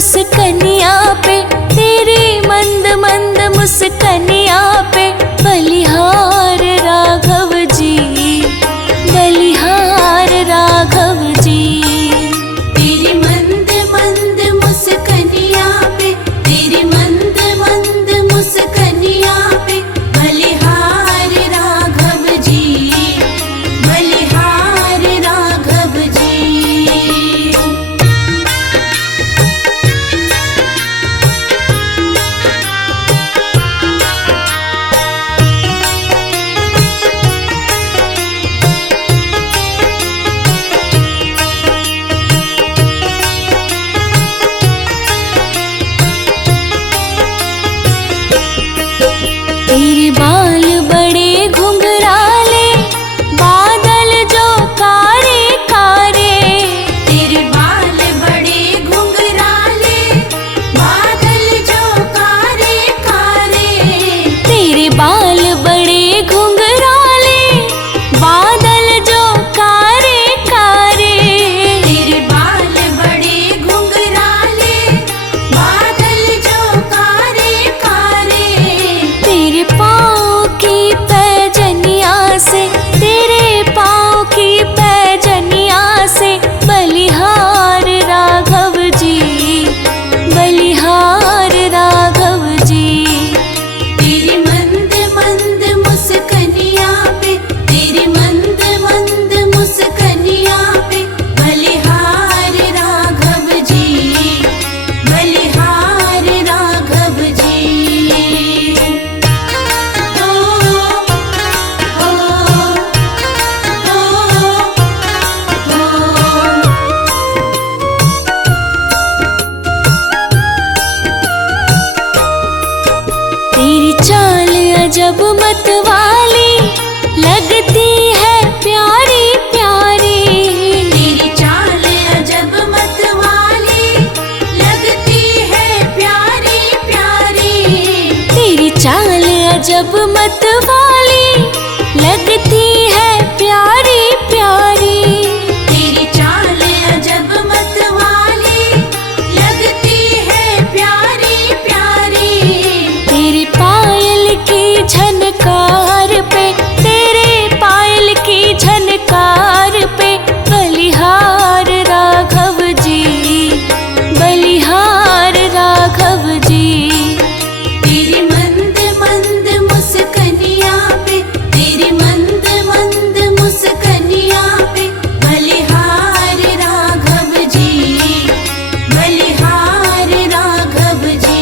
मुस्कनिया पे, तेरी मंद मंद मुस्कनिया पे, बलिहार राघव जी, बलिहार राघव जी। तेरी मंद मंद मुस्कनिया पे, तेरी मंद मंद मुस्कनिया पे, बलिहार राघव जी, बलिहार राघव जी। तेरे बाल बड़े घुंघराले, बादल जो कारे कारे, तेरे बाल बड़े घुंघराले, बादल जो कारे कारे। तेरे बाल बड़े घुंघराले, बादल जो कारे कारे। तेरे बाल बड़े घुंघराले, बादल जो कारे कारे। तेरे पाँव की पैजनिया से, तेरे पाँव की पैजनिया से, बलिहार राघव जी, बलिहार राघव जी। तेरी मंद मंद मुस्कनिया पे, तेरी मंद मंद मुस्कनिया पे, बलिहार राघव जी, बलिहार राघव जी। ओ ओ तेरी चाल अजब मतवाली, लगती है प्यारी प्यारी। तेरी चाल अजब मतवाली, लगती है प्यारी प्यारी। तेरी चाल अजब मतवाली, लगती है प्यारी प्यारी। तेरी चाल अजब मतवाली, लगती है प्यारी प्यारी। तेरी पायल की झनकार पे, तेरे पायल की झनकार पे, बलिहार राघव जी, बलिहार राघव जी। तेरी मंद मंद मुस्कनिया पे, तेरी मंद मंद मुस्कनिया पे, बलिहार राघव जी, बलिहार राघव जी।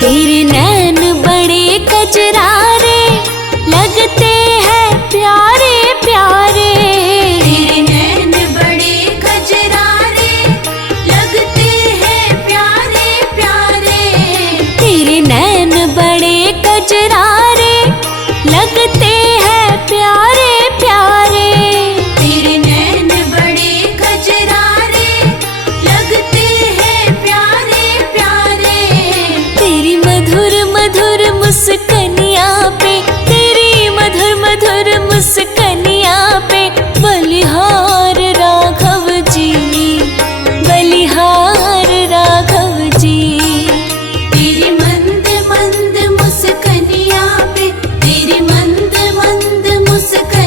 तेरे नैन बड़े कजरारे, लगते हैं प्यारे प्यारे। तेरे नैन बड़े कजरारे, लगते हैं प्यारे प्यारे। तेरे नैन बड़े कजरारे, लगते हैं प्यारे प्यारे। तेरे नैन बड़े कजरारे, लगते हैं प्यारे प्यारे। तेरी मधुर मधुर मुस्कनिया पे, तेरी मधुर मधुर मुस्कनिया पे, बलिहार राघव जी, बलिहार राघव जी। तेरी मंद मंद मुस्कनिया पे, तेरी मंद मंद मुस्कनिया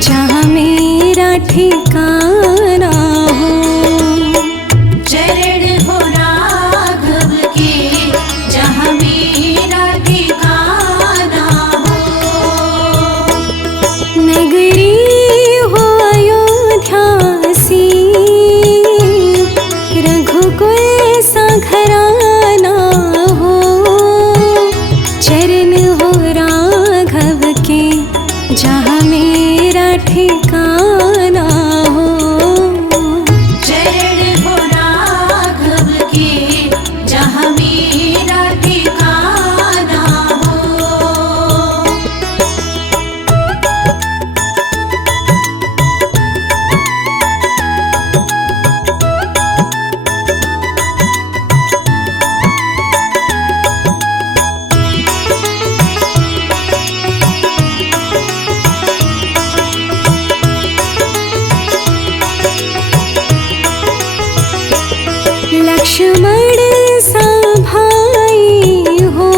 जहाँ मेरा ठिकाना हो। चरण हो राघव के जहाँ मेरा ठिकाना हो। नगरी हो अयोध्या सी, रघुकुल सा घराना हो। चरण हो राघव के जहाँ मेरा ठिकाना हो। चरण हो राघव के जहाँ मेरा ठिकाना हो। लक्ष्मण सा भाई हो,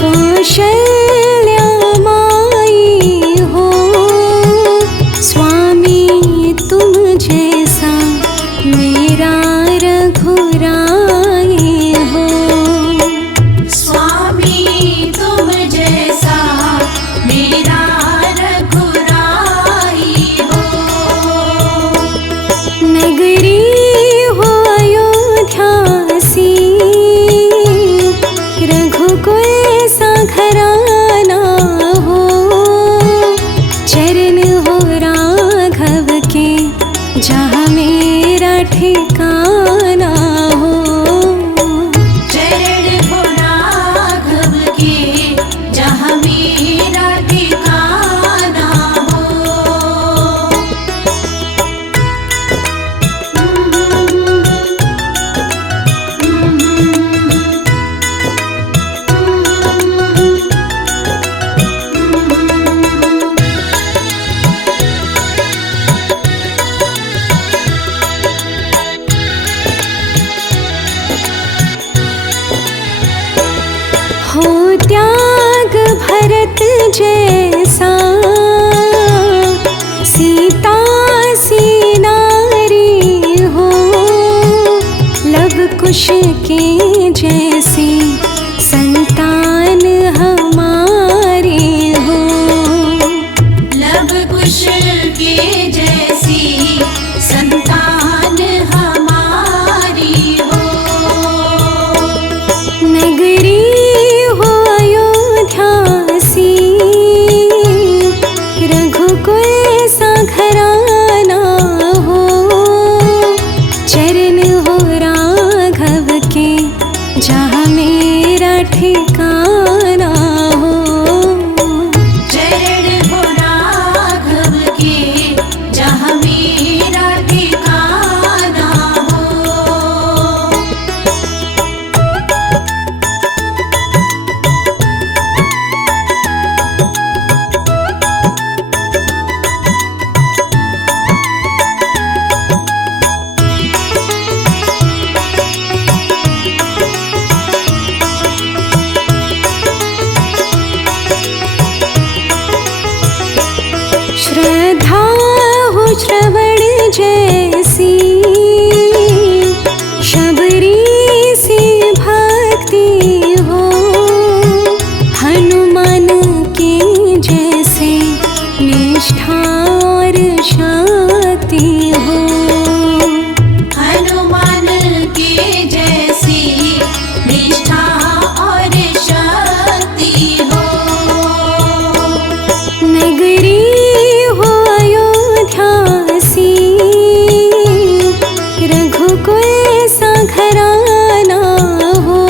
कौशल्या माई हो। स्वामी तुम जैसा मेरा रघुराई हो। स्वामी तुम जैसा मेरा रघुराई हो। नगरी हो अयोध्या सी, रघुकुल सा घराना हो। चरण हो राघव के जहाँ मेरा ठिकाना हो। चरण हो राघव के जहाँ मेरा ठिकाना हो। हो त्याग भरत जैसा, सीता सी नारी हो। लव कुश के जैसी संतान हमारी हो। लव कुश के जैसी संतान हमारी हो। नगरी हो अयोध्या सी, रघुकुल सा घराना हो। चरण हो राघव के जहाँ मेरा ठिकाना हो। चरण हो राघव के जहाँ मेरा ठिकाना हो। श्रद्धा हो श्रवण जैसी, शबरी सी भक्ति हो। हनुमान के जैसे निष्ठा और शक्ति हो। हनुमान के जैसी निष्ठा और शक्ति हो। नगरी हो अयोध्या सी, रघुकुल सा घराना हो।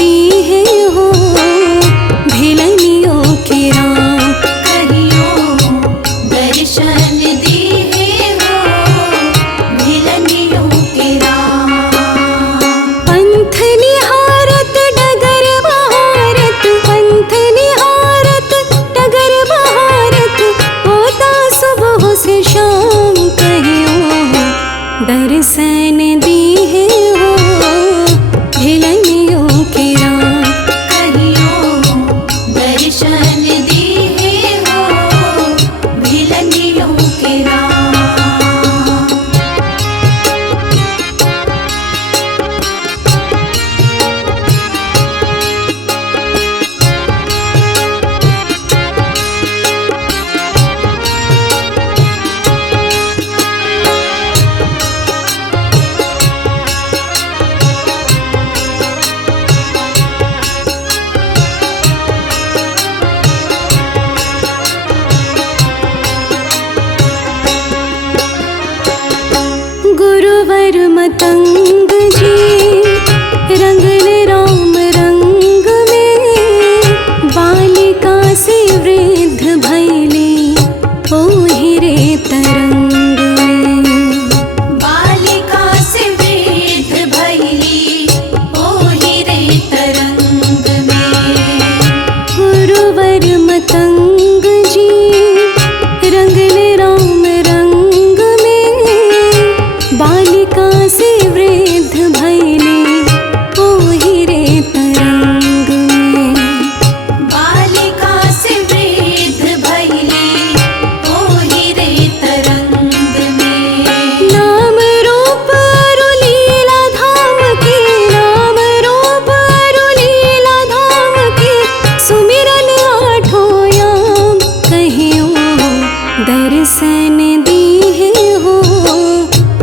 दी है हो भिलनियों के राम। कहियो दर्शन दी है हो भिलनियों के राम। पंथ निहारत डगर बहारत, पंथ निहारत डगर बहारत, होता सुबह से शाम कहियो दर्शन दी है हो भिलनियों के राम। कहियो दर्शन दी है हो भिलनियों के राम। गुरुवर मतंग जी रंगन राम रंग में, बालिका से वृद्ध भैली ओहिरे तरंग में। बालिका से वृद्ध भैली ओहिरे तरंग में। गुरुवर मतंग जी रंगन राम रंग में, बालिका से वृद्ध भैली ओहिरे तरंग में। बालिका से वृद्ध भैली ओहिरे तरंग में। नाम रूप अरु लीला धाम की, नाम रूप अरु लीला धाम की, सुमिरन आठों याम कहियो दर्शन दी है हो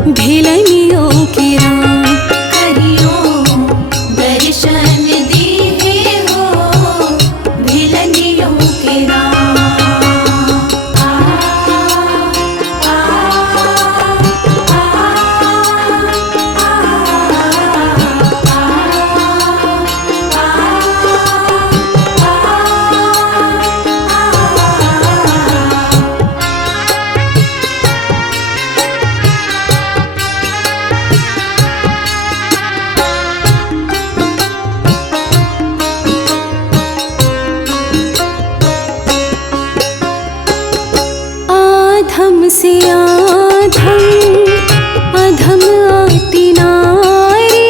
भिलनियों के राम। कहियो दर्शन दी है हो भिलनियों के राम। आ, आ, आधम से आधम अधम आती नारी,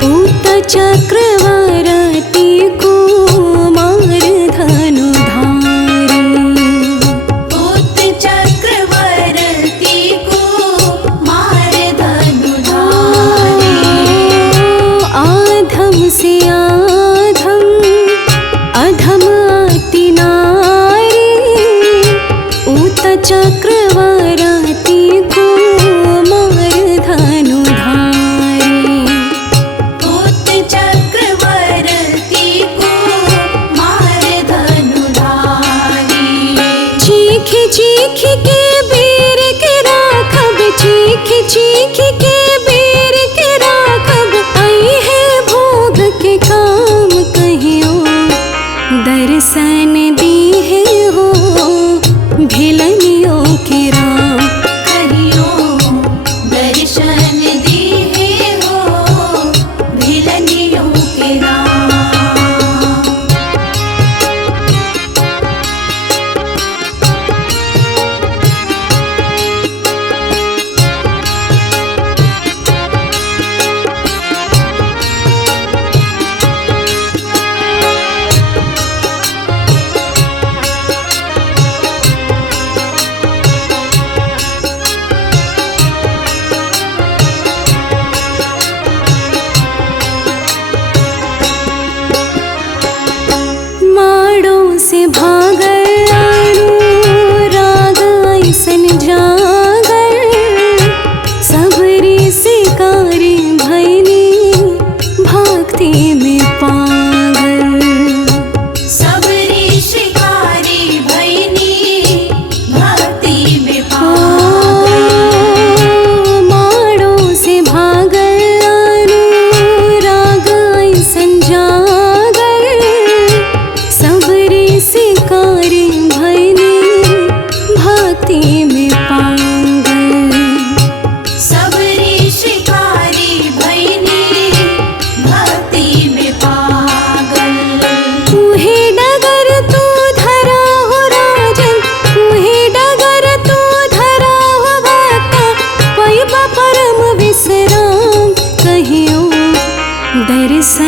पूत चक्रवर्ती कुमार धनुधारी। पूत चक्रवर्ती कुमार धनुधारी। आधम से आधम अधम आती नारी, ऊत चक्रवर्ती कुमार धनुधारी। पूत चक्रवर्ती कुमार धनुधारी। चीख चीख के बेर के राखब, चीख चीख के बेर के राखब, आई है भोग के का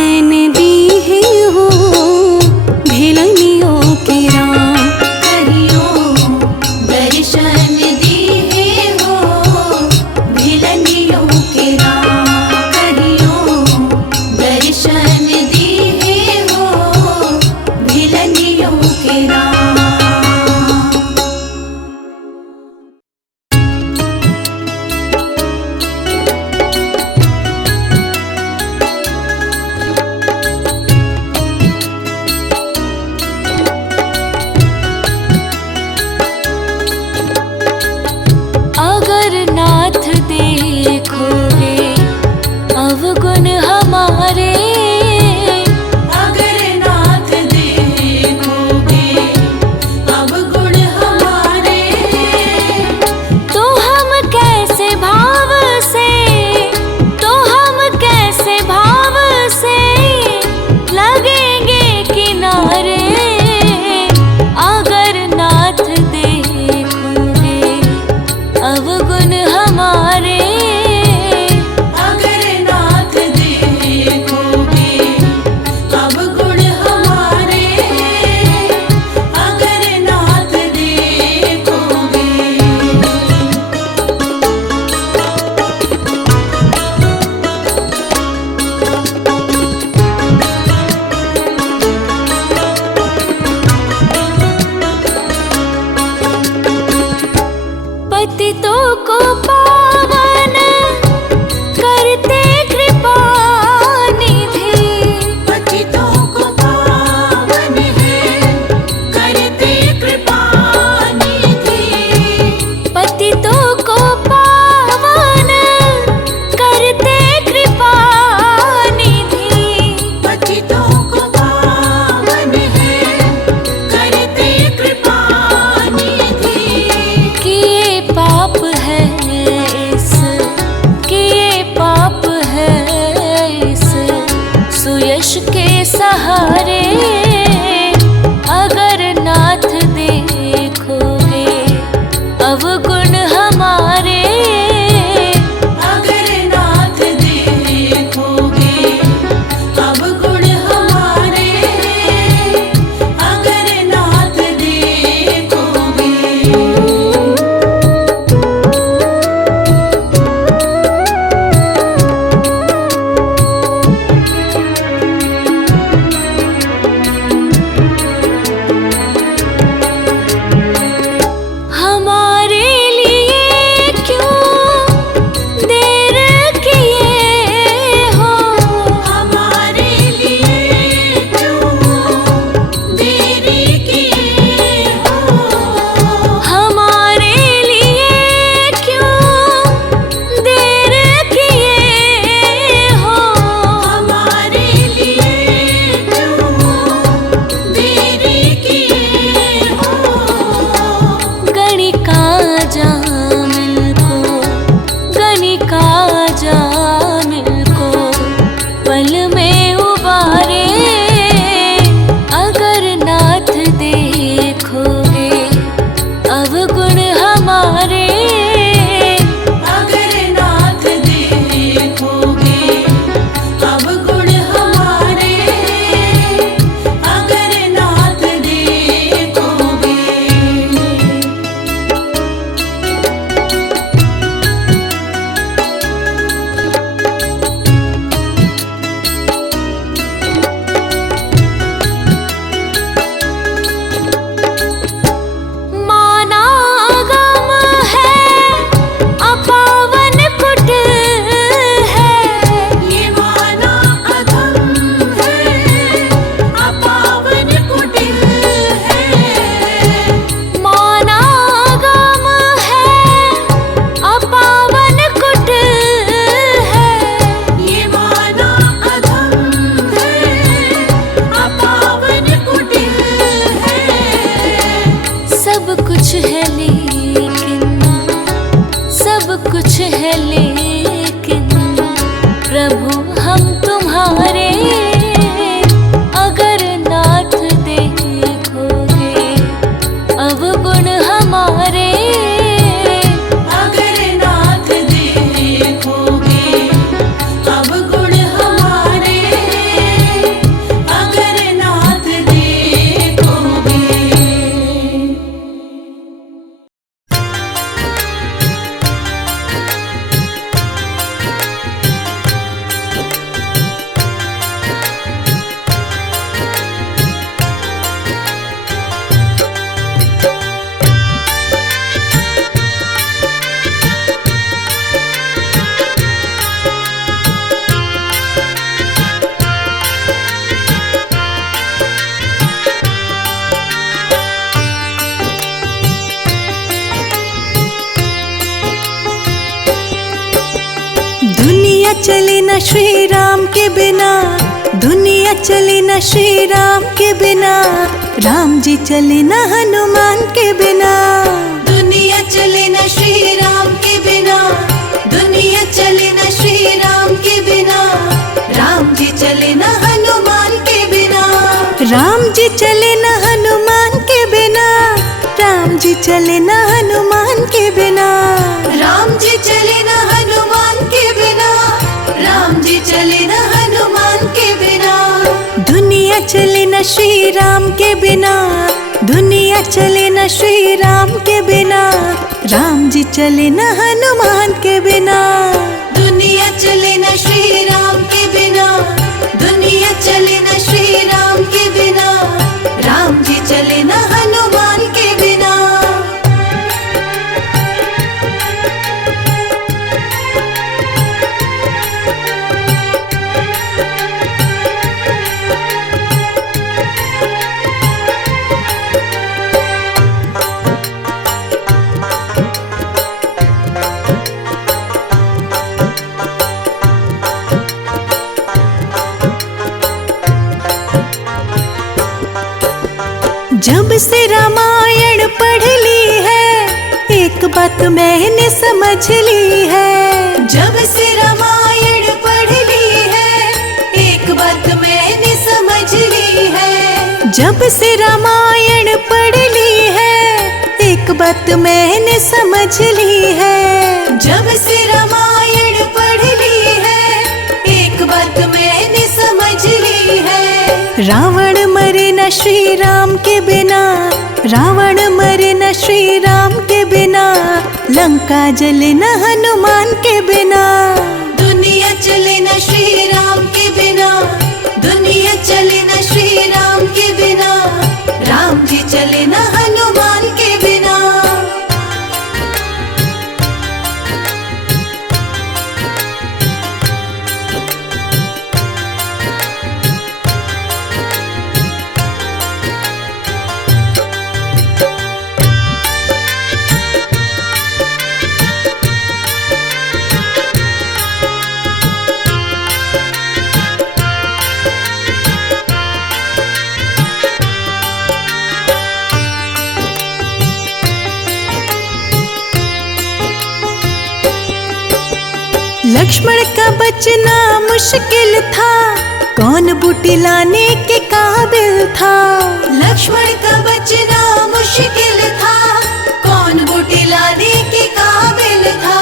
दर्शन दीहे हो भिलनियों के राम। कहियो दर्शन दीहे हो भिलनियों के राम। कहियो दर्शन दीहे हो भिलनियों के राम। अगर नाथ देखोगे अवगुण हमारे, अगर नाथ देखोगे अवगुण हमारे, तो हम कैसे भाव से, तो हम कैसे भाव से लगेंगे किनारे। अगर नाथ देखोगे अवगुण हमारे, अगर नाथ देखोगे अवगुण हमारे, अगर नाथ देखोगे। पतितों को पावन करते कृपा निधि। पतितों को पावन है करते कृपा निधि। पतितों को पावन करते कृपा निधि। पतितों को पावन है करते कृपा निधि। किए पाप है इस, किए पाप है इस सुयश के सहारे। अगर नाथ देखोगे अवगुण हमारे, अगर नाथ देखोगे अवगुण हमारे, अगर नाथ देखोगे। चले न श्री राम के बिना, दुनिया चले न श्री राम के बिना, राम जी चले न हनुमान के बिना। दुनिया चले न श्री राम के बिना, दुनिया चले न श्री राम के बिना, राम जी चले न हनुमान के बिना। राम जी चले न हनुमान के बिना, राम जी चले न हनुमान के बिना। राम जी चले न हनुमान के बिना, राम जी चले न हनुमान के बिना। दुनिया चले न श्री राम के बिना, दुनिया चले न श्री राम के बिना, राम जी चले न हनुमान के बिना। दुनिया चले न श्री राम के बिना, दुनिया चले न श्री राम के बिना, राम जी चले न हनुमान के बिना। जब से रामायण पढ़ ली है, एक बात मैंने समझ ली है। जब से रामायण पढ़ ली है, एक बात मैंने समझ ली है। जब से रामायण पढ़ ली है, एक बात मैंने समझ ली है। जब से रामायण पढ़ ली है, एक बात मैंने समझ ली है। रावण मरे न श्री राम के बिना, रावण मरे न श्री राम के बिना, लंका जले न हनुमान के बिना। दुनिया चले न श्री राम के बिना, दुनिया चले न श्री राम के बिना, राम जी चले न हनुमान के बिना। लक्ष्मण का बचना मुश्किल था, कौन बूटी लाने के काबिल था। लक्ष्मण का बचना मुश्किल था, कौन बूटी लाने के काबिल था।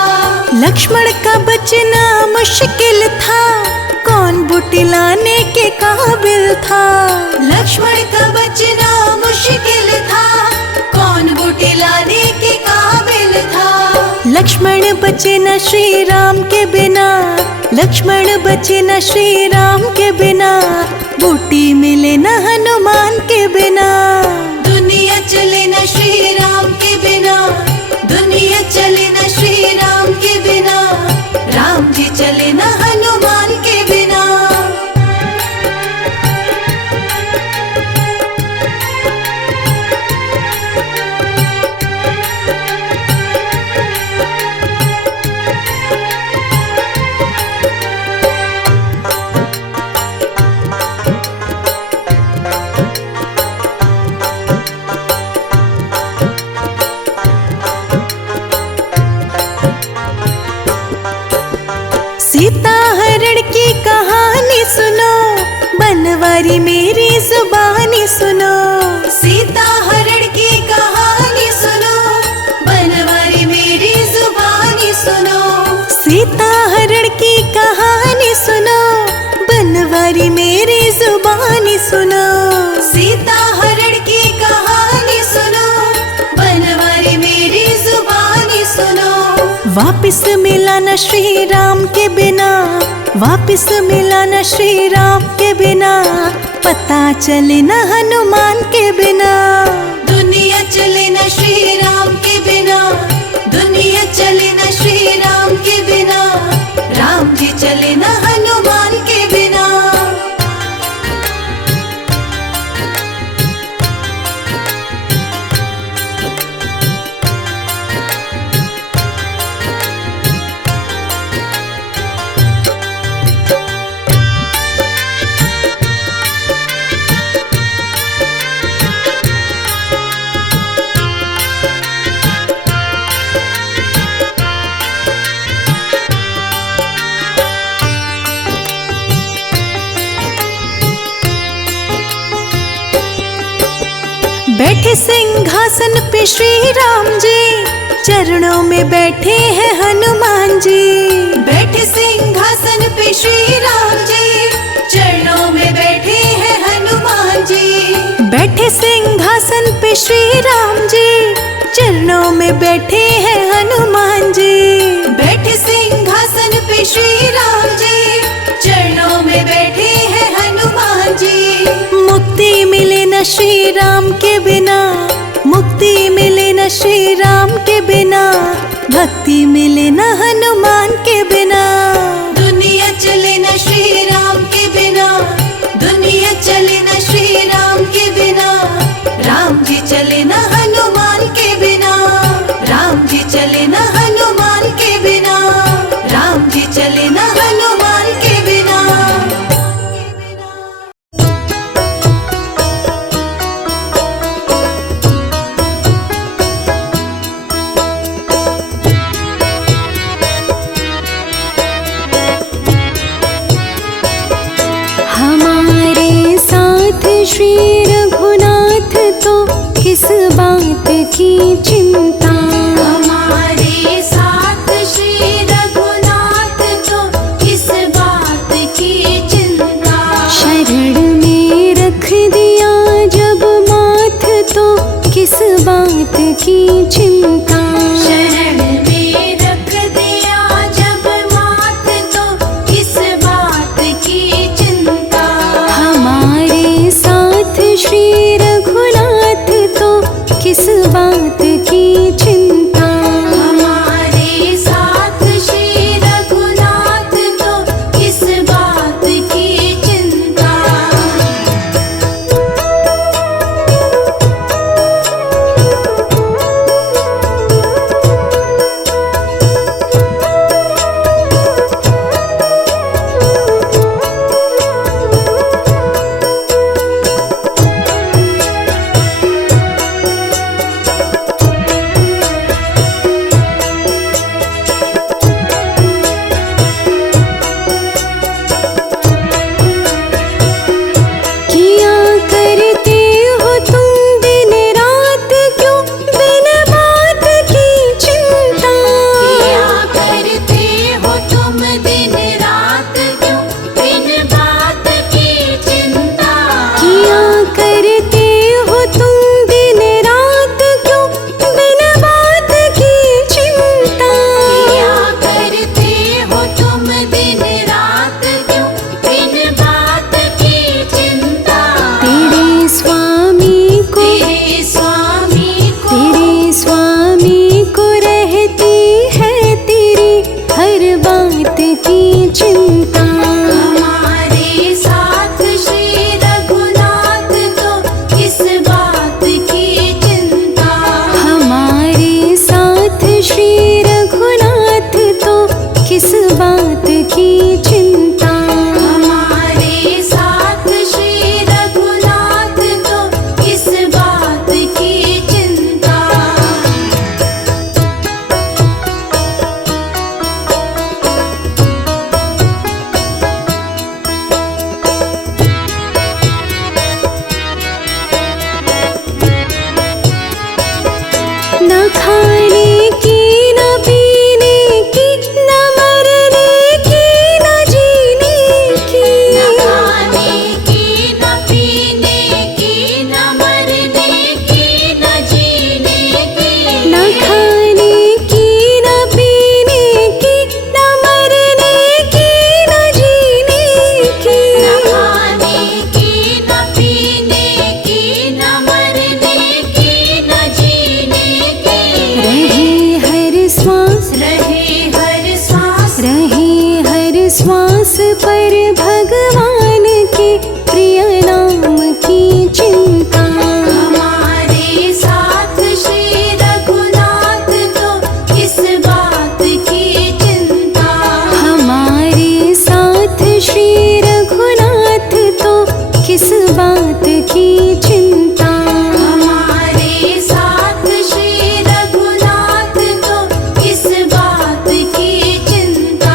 लक्ष्मण का बचना मुश्किल था, कौन बूटी लाने के काबिल था। लक्ष्मण का बचना मुश्किल था, कौन बूटी लाने के काबिल था। लक्ष्मण बचे न श्री राम के बिना, लक्ष्मण बचे न श्री राम के बिना, बूटी मिले न हनुमान के बिना। दुनिया चले न श्री राम के बिना, दुनिया चले न श्री राम के बिना, राम जी चले न हनुमान के बिना। सीता हरण की कहानी सुनो, बनवारी मेरी जुबानी सुनो। सीता हरण की कहानी सुनो, बनवारी मेरी जुबानी सुनो। सीता हरण की कहानी सुनो, बनवारी मेरी जुबानी सुनो। सीता हरण की कहानी सुनो, बनवारी मेरी जुबानी सुनो। वापिस मिला न श्री राम के बिना, वापिस मिला न श्री राम के बिना, पता चले न हनुमान के बिना। दुनिया चले न श्री राम के बिना, दुनिया चले न श्री राम के बिना, राम जी चले न हनुमान के बिना। बैठे सिंहासन पे श्री राम जी, चरणों में बैठे हैं हनुमान जी। बैठे सिंहासन पे श्री राम जी, चरणों में बैठे हैं हनुमान जी। बैठे सिंहासन पे श्री राम जी, चरणों में बैठे हैं हनुमान जी। बैठे सिंहासन पे श्री राम जी, चरणों में बैठे हैं हनुमान जी। मुक्ति मिले न श्री राम के बिना, मुक्ति मिले न श्री राम के बिना, भक्ति मिले न हनुमान के बिना। दुनिया चले न श्री राम के बिना, दुनिया चले न श्री राम के बिना। राम जी चले न हनुमान के बिना, राम जी चले न हनुमान के बिना, राम जी चले न हनुमान के बिना। हमारे साथ श्री रघुनाथ तो किस बात की चिंता। हमारे साथ श्री रघुनाथ तो किस बात की चिंता। शरण में रख दिया जब माथ तो किस बात की चिंता। शरण में रख दिया जब माथ तो किस बात की चिंता। हमारे साथ श्री रघुनाथ तो किस बात की चिंता। हमारे साथ श्री रघुनाथ तो किस बात की चिंता। किया करते हो तुम दिन रात क्यों बिन बात की चिंता। किया करते हो तुम दिन रात क्यों बिन बात की चिंता। किया करते हो तुम दिन रात क्यों बिन बात की चिंता। किया करते हो तुम दिन रात क्यों बिन बात की चिंता। तेरे स्वामी को तेरे स्वामी को तेरे स्वामी को रहती है तेरी हर बात की चिंता। हमारे साथ श्री रघुनाथ तो किस बात की चिंता। हमारे साथ श्री रघुनाथ तो किस बात की चिंता। हमारे साथ श्री रघुनाथ तो किस बात की चिंता। न खाने की न पीने की न मरने की न जीने की। न खाने की न पीने की न मरने की न जीने की। न खाने की न पीने की न मरने की न जीने की। न खाने की न पीने की न मरने की न जीने की। रहे हर श्वास रहे हर सांस रहे हर श्वास पर भगवान के प्रिय नाम की चिंता। हमारे साथ श्री रघुनाथ तो किस बात की चिंता। हमारे साथ श्री रघुनाथ तो किस बात की चिंता। हमारे साथ श्री रघुनाथ तो किस बात की चिंता।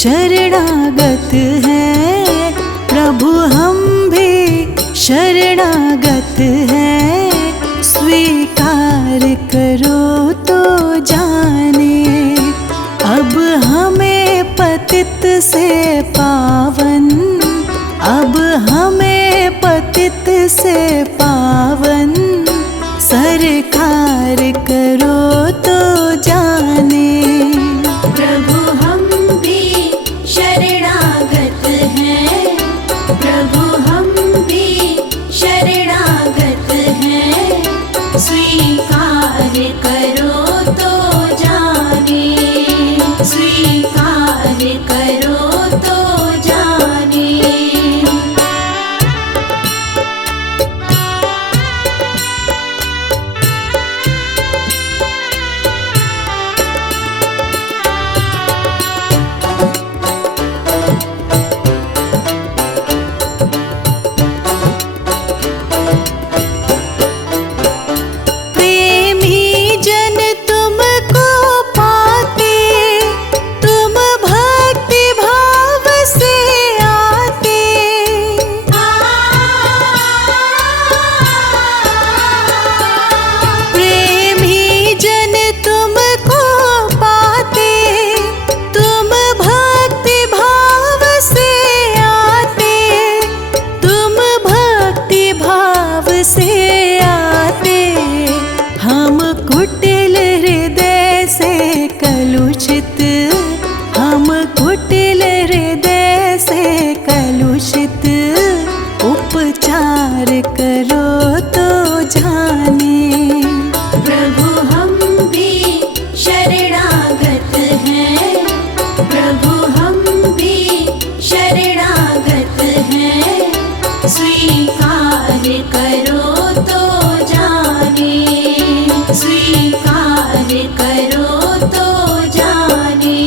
शरणागत हैं, प्रभु हम भी शरणागत हैं। स्वीकार करो तो जाने, अब हमें पतित से पावन, अब हमें पतित से पावन। सरकार करो तो जाने, प्रभु हम भी शरणागत हैं, प्रभु हम भी शरणागत हैं। स्वीकार करो तो जाने, स्वीकार करो तो जाने। कलुषित, हम कुटिल हृदय से कलुषित। उपचार करो तो जाने, प्रभु हम भी शरणागत हैं, प्रभु हम भी शरणागत हैं। स्वीकार करो तो जाने, स्वीकार करो तो जाने।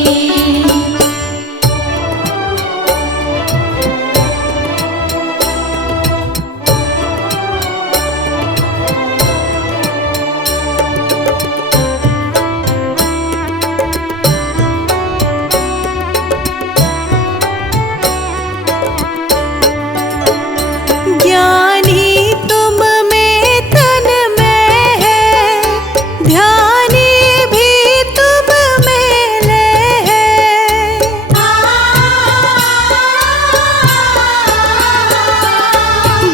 ज्ञानी तुम में तन में है, ध्यानी भी तुम में लय है।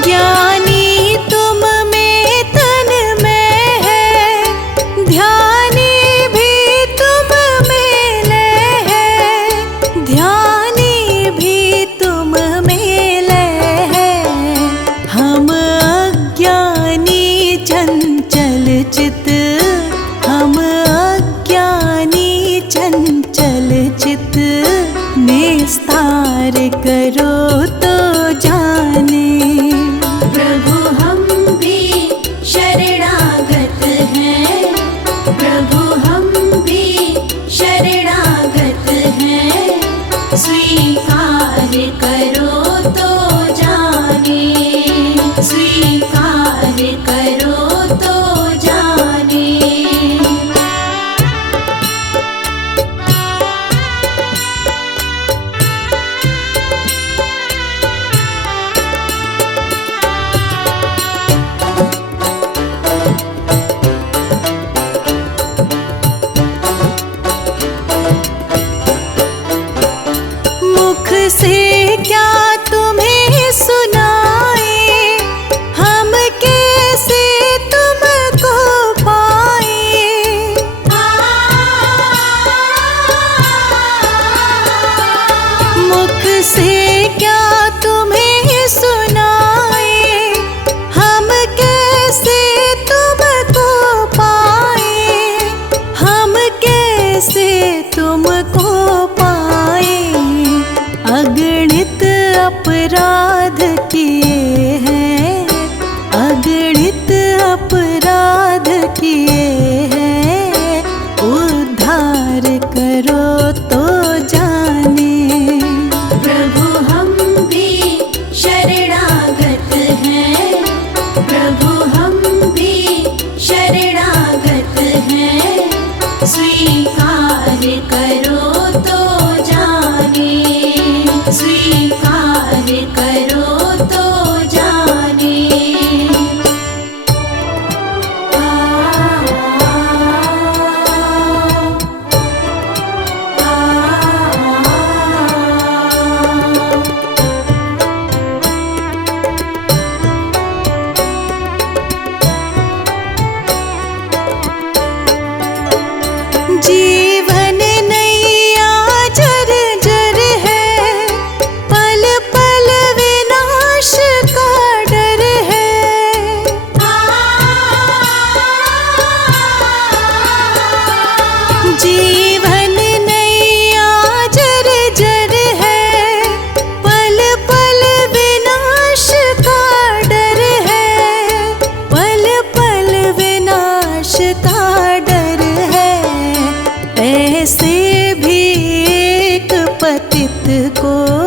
ज्ञानी तुम में तन में है, ध्यानी भी तुम में लय है। ध्यानी भी तुम में लय है। हम अज्ञानी चंचल चित, हम अज्ञानी चंचल चित। निस्तार करो तो जाने, प्रभु हम भी शरणागत हैं, प्रभु हम भी शरणागत हैं। स्वीकार करो तो जाने, स्वीकार करो तो जाने। मुख से क्या तुम्हें सुनाए, हम कैसे तुमको पाए। मुख से क्या तुम्हें सुनाए, हम कैसे तुमको पाए, हम कैसे तुमको पाए। अगणित अपराध किए हैं, अगणित अपराध किए हैं। उद्धार करो तो जाने, प्रभु हम भी को